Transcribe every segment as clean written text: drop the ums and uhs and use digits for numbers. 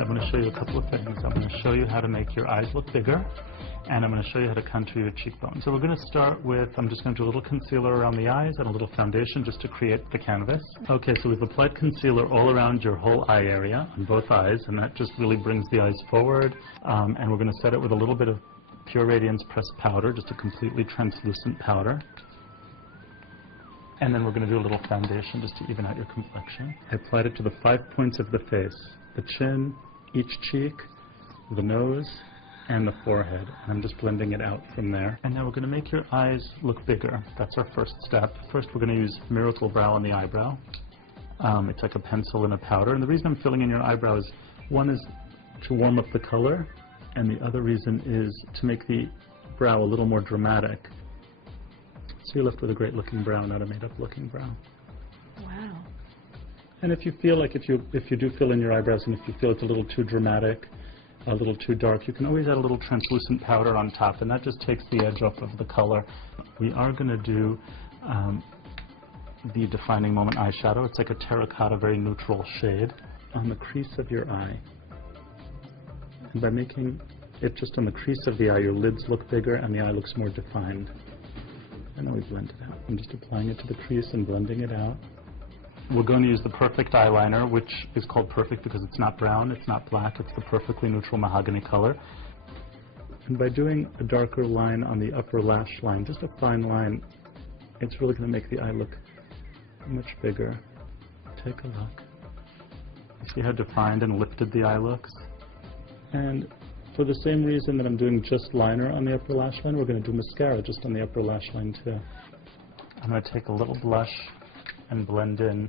I'm going to show you a couple of things. I'm going to show you how to make your eyes look bigger, and I'm going to show you how to contour your cheekbones. So we're going to start with, I'm just going to do a little concealer around the eyes and a little foundation just to create the canvas. Okay, so we've applied concealer all around your whole eye area on both eyes, and that just really brings the eyes forward. And we're going to set it with a little bit of Pure Radiance pressed powder, just a completely translucent powder. And then we're going to do a little foundation just to even out your complexion. I applied it to the 5 points of the face: the chin, each cheek, the nose, and the forehead. And I'm just blending it out from there. And now we're going to make your eyes look bigger. That's our first step. First we're going to use Miracle Brow on the eyebrow. It's like a pencil and a powder. And the reason I'm filling in your eyebrow is, one is to warm up the color, and the other reason is to make the brow a little more dramatic. So you're left with a great looking brow, not a made up looking brow. Wow. And if you feel like, if you do fill in your eyebrows and if you feel it's a little too dramatic, a little too dark, you can always add a little translucent powder on top, and that just takes the edge off of the color. We are going to do the Defining Moment eyeshadow. It's like a terracotta, very neutral shade on the crease of your eye. And by making it just on the crease of the eye, your lids look bigger and the eye looks more defined. And then we blend it out. I'm just applying it to the crease and blending it out. We're going to use the Perfect eyeliner, which is called Perfect because it's not brown, it's not black, it's the perfectly neutral mahogany color. And by doing a darker line on the upper lash line, just a fine line, it's really going to make the eye look much bigger. Take a look. See how defined and lifted the eye looks? And for the same reason that I'm doing just liner on the upper lash line, we're going to do mascara just on the upper lash line too. I'm going to take a little blush and blend in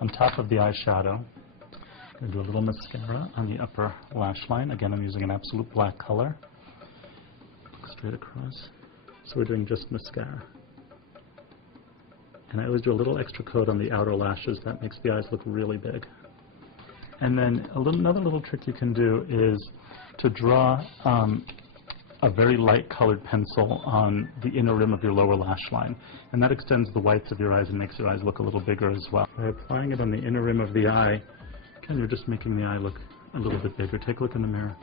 on top of the eyeshadow. I'm going to do a little mascara on the upper lash line. Again, I'm using an absolute black color. Straight across. So we're doing just mascara. And I always do a little extra coat on the outer lashes. That makes the eyes look really big. And then another little trick you can do is to draw a very light colored pencil on the inner rim of your lower lash line. And that extends the whites of your eyes and makes your eyes look a little bigger as well. By applying it on the inner rim of the eye, again, you're just making the eye look a little bit bigger. Take a look in the mirror.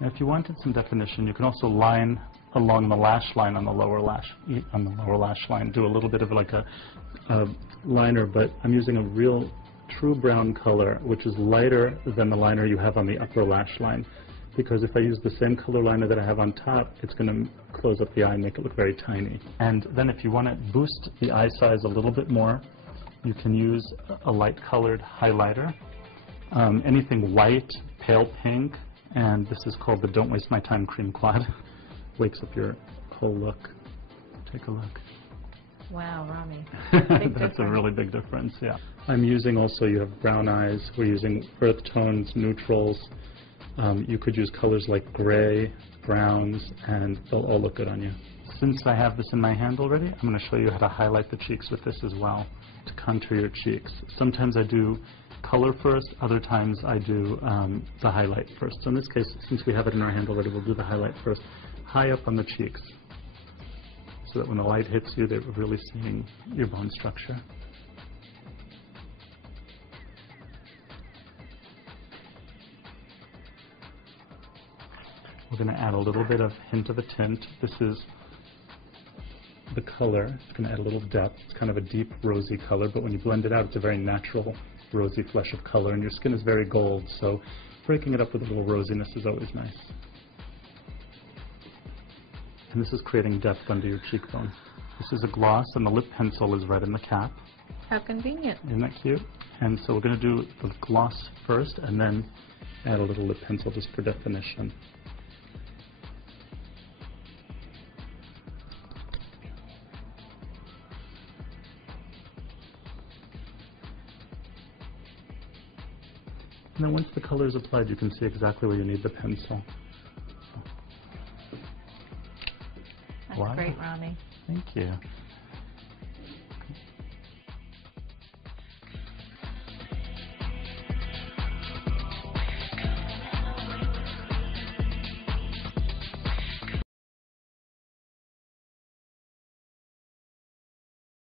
Now, if you wanted some definition, you can also line along the lash line on the lower lash line. Do a little bit of like a liner, but I'm using a real true brown color, which is lighter than the liner you have on the upper lash line. Because if I use the same color liner that I have on top, it's going to close up the eye and make it look very tiny. And then if you want to boost the eye size a little bit more, you can use a light colored highlighter. Anything white, pale pink, and this is called the Don't Waste My Time Cream Quad. Wakes up your whole look. Take a look. Wow, Rami. That's a really big difference, yeah. I'm using also, you have brown eyes, we're using earth tones, neutrals. You could use colors like gray, browns, and they'll all look good on you. Since I have this in my hand already, I'm going to show you how to highlight the cheeks with this as well, to contour your cheeks. Sometimes I do color first, other times I do the highlight first. So in this case, since we have it in our hand already, we'll do the highlight first, high up on the cheeks, so that when the light hits you, they're really seeing your bone structure. We're going to add a little bit of hint of a tint. This is the color. It's going to add a little depth. It's kind of a deep rosy color, but when you blend it out, it's a very natural rosy flush of color, and your skin is very gold, so breaking it up with a little rosiness is always nice. And this is creating depth under your cheekbone. This is a gloss, and the lip pencil is red in the cap. How convenient. Isn't that cute? And so we're going to do the gloss first, and then add a little lip pencil just for definition. And then once the color is applied, you can see exactly where you need the pencil. That's great, Rami. Thank you.